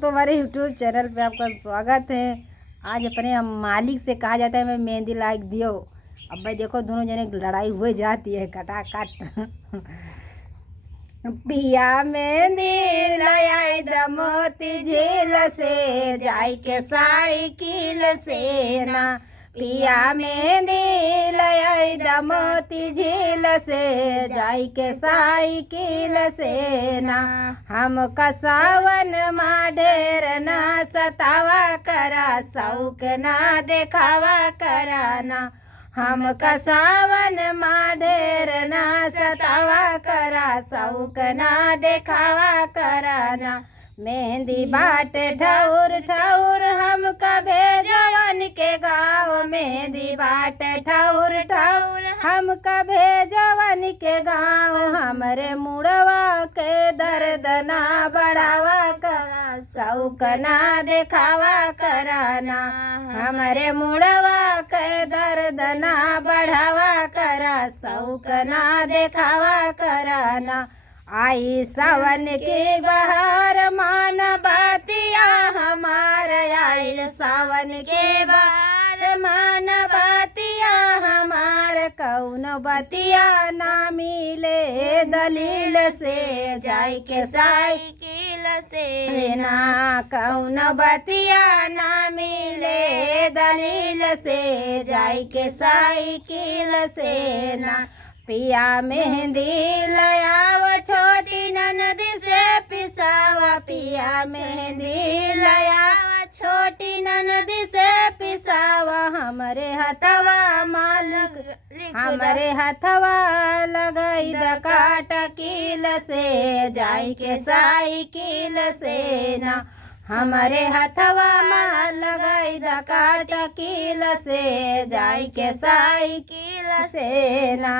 तो हमारे YouTube channel पे आपका स्वागत है। आज अपने मालिक से कहा जाता है मैं मेहंदी लाइक दियो। अब भाई देखो दोनों जने लड़ाई हुए जाती है कटा काट। पिया मेहंदी लयाई द मोती झील से जाई के साइकिल से ना। पिया मेहंदी लयाई द मोती झील से जाई के साइकिल से ना। हम सावन मा ढेर ना सतावा करा शौक ना देखावा कराना। हम सावन मा ढेर ना सतावा करा शौक ना देखावा कराना। मेहंदी बाट ठौर ठौर हम भेजवन के गाँव। मेहंदी बाट ठौर ठौर हम भेजवन के गाँव। हमरे मुड़वा के दर्द ना बढ़ावा करा शौक ना देखावा कराना। हमरे मुड़वा के दर्द ना बढ़ावा करा शौक ना देखावा कराना। आई सावन की बहार मान बातिया हमार आइल सावन के बहार मान बातिया हमार। कौन बतिया ना मिले दलील से जाई के साइकिल से ना। कौन बतिया ना मिले दलील से जाई के साइकिल से ना। पिया मेहंदी लयाव छोटी ननदी से पिसावा। पिया मेहंदी लयाव छोटी ननदी से पिसावा। हमरे हथवा मालिक हमरे हथवा लगाई द काटकील से जाई के साइकिल से ना। हमरे हथवा माँ लगाई द काटकील से जाई के साइकिल से ना।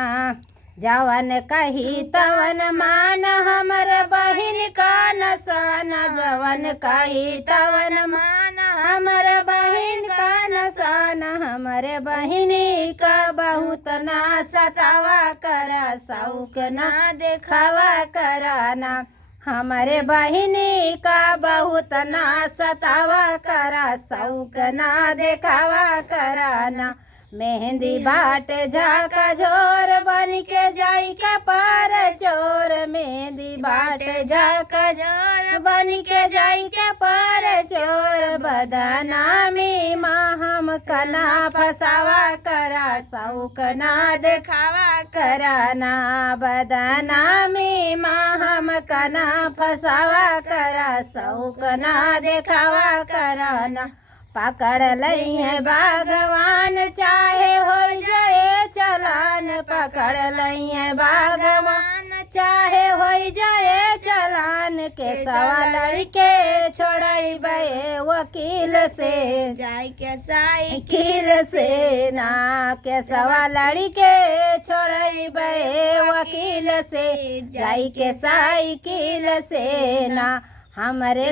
जवन कही तवन मान हमरे बहिन का नसाना। जवन कही तवन मान हमरे बहिन का नसाना। हमरे बहिनी का बहुत ना सतावा करा शौक ना देखावा कराना। हमारे बहिनी का बहुत ना सतावा करा शौक ना देखावा कराना। मेहंदी बाट झाका झोर बन के जाई के पार चोर। मेहंदी बाट झाका झोर बन के जाई के पार चोर। बदनामी माँ हम कना फसावा करा शौक ना देखावा कराना। बदनामी माँ हम कना फसावा करा शौक ना देखावा कराना। पकड़ लई है भगवान चाहे हो जाए चलान। पकड़ लई है भगवान चाहे हो जाए चलान। के सवा लड़के छोड़ाई बे वकील से जाई के साइकिल से ना। के सवा लड़के छोड़ाई बे वकील से जाई के साइकिल से ना। हमरे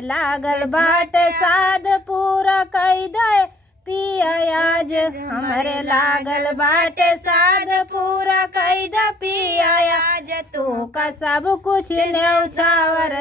लागल बाट साध पूरा कई दे पिया आज। हमरे लागल बाट साध पूरा कई दे पिया आज। तू का सब कुछ न्यौछावर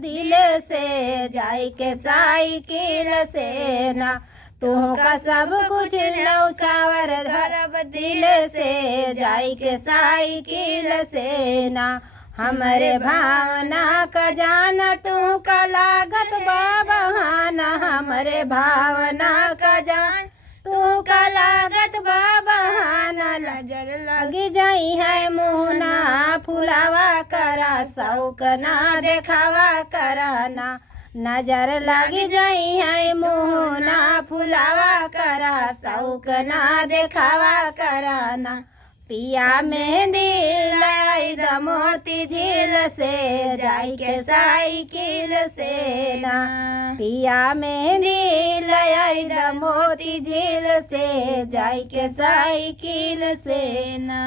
दिल से जाई के साइकिल से ना। तू का सब कुछ न्यौछावर धरब दिल से जाई के साइकिल से ना। हमरे भावना का जाना तू का लागत बाबहाना। हमरे भावना का जान तू का लागत बाबहाना। नजर लगी जाई है मुहना फुलावा करा शौक ना देखावा कराना। नजर लगी जाई है मुहना फुलावा करा शौक ना देखावा कराना। पिया मेहंदी लाई द मोती झील से जाई के साइकिल से ना। पिया मेहंदी लाई द मोती झील से जाई के साइकिल से ना।